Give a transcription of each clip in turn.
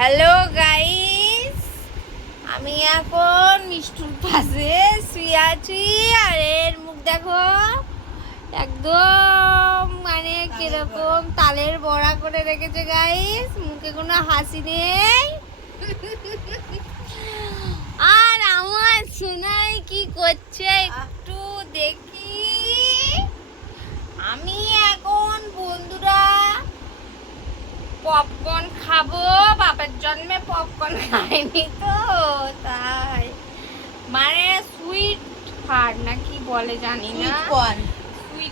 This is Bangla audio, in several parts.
হ্যালো গাইস, আমি এখন মিষ্টুর পাশে শুয়ে আছি। আর এর মুখ দেখো, একদম মানে কিরকম তালের বড়া করে রেখেছে গাইস। মুখে কোনো হাসি নেই। আর আমার সোনাই কি করছে একটু দেখি। আমি এখন বন্ধুরা পপকর্ন খাবো। বাপের জন্মে পপকর্ন খাইনি তো, তাই মানে সুইট ফার না কি বলে জানি না।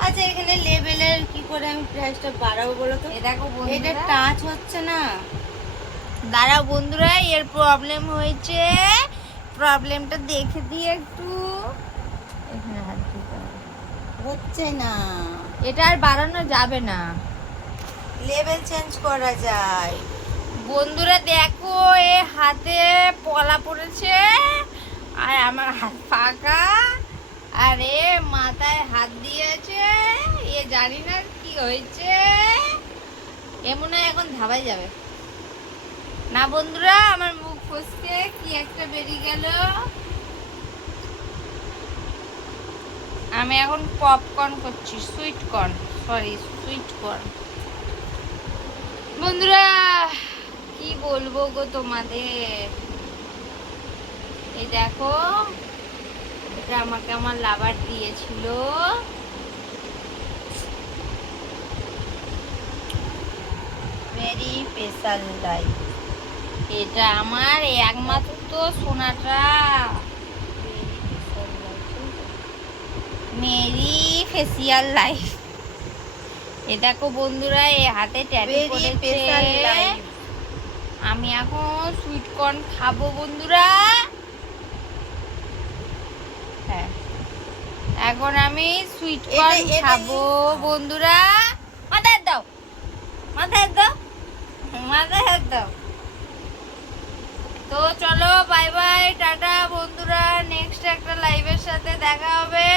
আচ্ছা, এখানে লেভেলের কি করে আমি প্রাইসটা বাড়াবো বলো তো? এ দেখো এটা বন্ধুরা, টাচ হচ্ছে না। দাঁড়াও বন্ধুরা, এর প্রবলেম হয়েছে। প্রবলেমটা দেখে দিয়ে একটু এখানে হাত দিতে হবে। হচ্ছে না। এটা আর বাড়ানো যাবে না লেভেল চেঞ্জ করা যায়। বন্ধুরা। দেখো এ হাতে পলা পড়েছে আর আমার হাত ফাঁকা, আর এ মাথায় হাত দিয়েছে। এ জানি না কি হয়েছে, এ মনে হয় এখন ধাবাই যাবে না। বন্ধুরা আমার মুখ ফসকে কি একটা বেরিয়ে গেল। আমি এখন পপকর্ন করছি, sweet corn, sorry sweet corn. বন্ধুরা কি বলবো গো তোমাদের, এই দেখো এটা আমাকে আমার লাভার দিয়েছিল। Very special life. এটা আমার একমাত্র সোনাটা, মেরি ফেসিয়াল লাইফ। এ দেখো বন্ধুরা, এই হাতে ট্যাটু করেছে। আমি এখন সুইট কর্ন খাবো বন্ধুরা। হ্যাঁ, এখন আমি সুইট কর্ন খাবো বন্ধুরা। মাথায় দাও, মাথায় দাও, মাথায় দাও। তো চলো, বাই বাই, টাটা বন্ধুরা। নেক্সট একটা লাইভের সাথে দেখা হবে।